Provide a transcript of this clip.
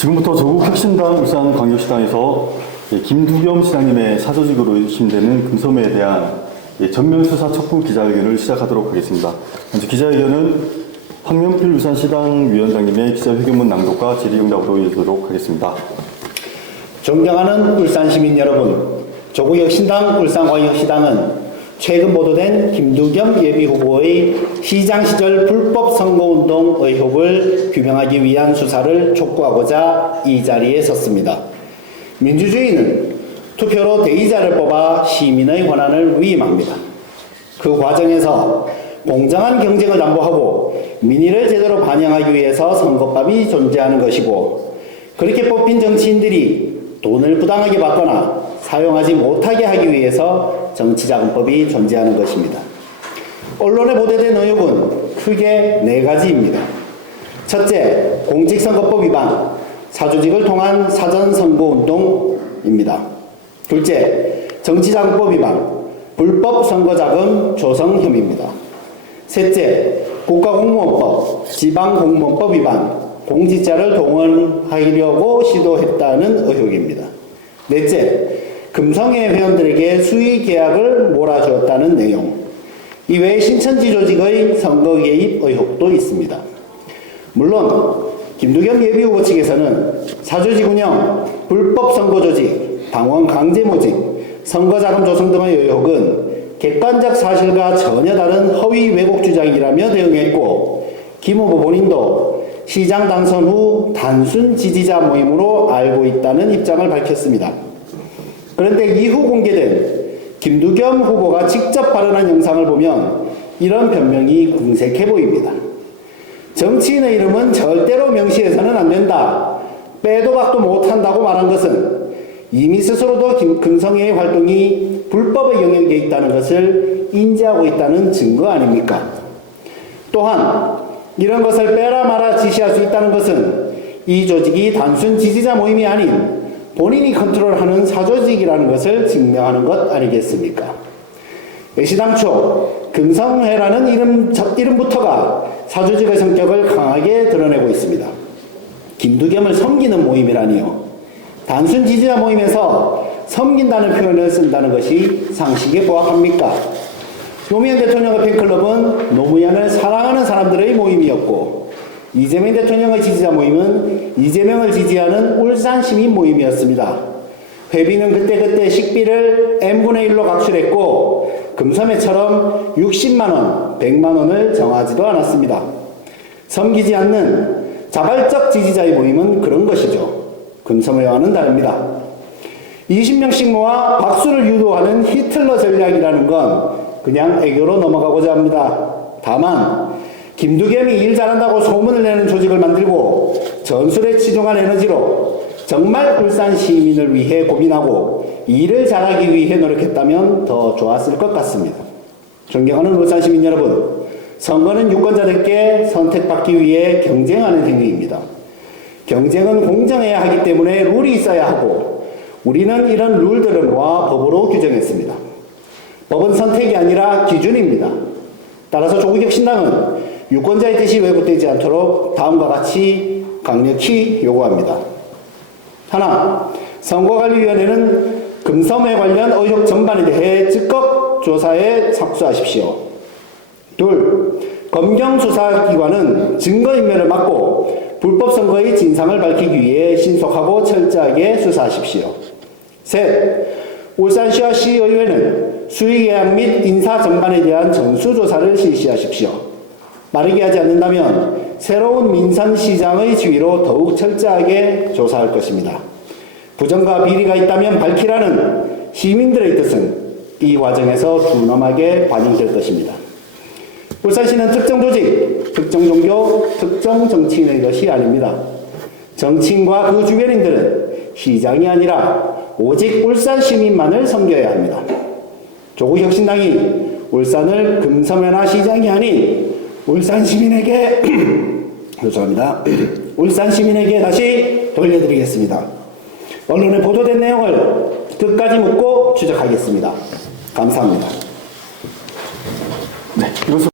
지금부터 조국혁신당 울산광역시당에서 김두겸 시장님의 사조직으로 의심되는 금소매에 대한 전면수사 촉구 기자회견을 시작하도록 하겠습니다. 먼저 기자회견은 황명필 울산시당 위원장님의 기자회견문 낭독과 질의응답으로 이어지도록 하겠습니다. 존경하는 울산시민 여러분, 조국혁신당 울산광역시당은 최근 보도된 김두겸 예비후보의 시장 시절 불법 선거운동 의혹을 규명하기 위한 수사를 촉구하고자 이 자리에 섰습니다. 민주주의는 투표로 대의자를 뽑아 시민의 권한을 위임합니다. 그 과정에서 공정한 경쟁을 담보하고 민의를 제대로 반영하기 위해서 선거법이 존재하는 것이고, 그렇게 뽑힌 정치인들이 돈을 부당하게 받거나 사용하지 못하게 하기 위해서 정치자금법이 존재하는 것입니다. 언론에 보도된 의혹은 크게 4가지입니다. 첫째, 공직선거법 위반, 사조직을 통한 사전선거운동입니다. 둘째, 정치자금법 위반, 불법 선거자금 조성 혐의입니다. 셋째, 국가공무원법, 지방공무원법 위반, 공직자를 동원하려고 시도했다는 의혹입니다. 넷째, 금성회 회원들에게 수의 계약을 몰아주었다는 내용. 이외에 신천지 조직의 선거 개입 의혹도 있습니다. 물론 김두겸 예비후보 측에서는 사조직 운영, 불법 선거 조직, 당원 강제 모집, 선거자금 조성 등의 의혹은 객관적 사실과 전혀 다른 허위 왜곡 주장이라며 대응했고, 김 후보 본인도 시장 당선 후 단순 지지자 모임으로 알고 있다는 입장을 밝혔습니다. 그런데 이후 공개된 김두겸 후보가 직접 발언한 영상을 보면 이런 변명이 궁색해 보입니다. 정치인의 이름은 절대로 명시해서는 안 된다, 빼도 박도 못한다고 말한 것은 이미 스스로도 금성회의 활동이 불법의 영역에 있다는 것을 인지하고 있다는 증거 아닙니까? 또한 이런 것을 빼라 마라 지시할 수 있다는 것은 이 조직이 단순 지지자 모임이 아닌 본인이 컨트롤하는 사조직이라는 것을 증명하는 것 아니겠습니까? 애시당초 금성회라는 이름부터가 사조직의 성격을 강하게 드러내고 있습니다. 김두겸을 섬기는 모임이라니요. 단순 지지자 모임에서 섬긴다는 표현을 쓴다는 것이 상식에 부합합니까? 노무현 대통령의 팬클럽은 노무현을 사랑하는 사람들의 모임이었고, 이재명 대통령의 지지자 모임은 이재명을 지지하는 울산 시민 모임이었습니다. 회비는 그때그때 식비를 n분의 1로 각출했고, 금섬회처럼 60만원, 100만원을 정하지도 않았습니다. 섬기지 않는 자발적 지지자의 모임은 그런 것이죠. 금섬회와는 다릅니다. 20명씩 모아 박수를 유도하는 히틀러 전략이라는 건 그냥 애교로 넘어가고자 합니다. 다만 김두겸이 일 잘한다고 소문을 내는 조직을 만들고 전술에 치중한 에너지로 정말 울산 시민을 위해 고민하고 일을 잘하기 위해 노력했다면 더 좋았을 것 같습니다. 존경하는 울산 시민 여러분, 선거는 유권자들께 선택받기 위해 경쟁하는 행위입니다. 경쟁은 공정해야 하기 때문에 룰이 있어야 하고, 우리는 이런 룰들을 모아 법으로 규정했습니다. 법은 선택이 아니라 기준입니다. 따라서 조국혁신당은 유권자의 뜻이 왜곡되지 않도록 다음과 같이 강력히 요구합니다. 하나, 선거관리위원회는 금섬회 관련 의혹 전반에 대해 즉각 조사에 착수하십시오. 둘, 검경수사기관은 증거인멸을 막고 불법 선거의 진상을 밝히기 위해 신속하고 철저하게 수사하십시오. 셋, 울산시와 시의회는 수의계약 및 인사 전반에 대한 전수조사를 실시하십시오. 빠르게 하지 않는다면 새로운 민선시장의 지위로 더욱 철저하게 조사할 것입니다. 부정과 비리가 있다면 밝히라는 시민들의 뜻은 이 과정에서 준엄하게 반영될 것입니다. 울산시는 특정 조직, 특정 종교, 특정 정치인의 것이 아닙니다. 정치인과 그 주변인들은 시장이 아니라 오직 울산 시민만을 섬겨야 합니다. 조국혁신당이 울산을 금섬회나 시장이 아닌 울산 시민에게 죄송합니다. 울산 시민에게 다시 돌려드리겠습니다. 언론에 보도된 내용을 끝까지 묻고 추적하겠습니다. 감사합니다. 네, 이것은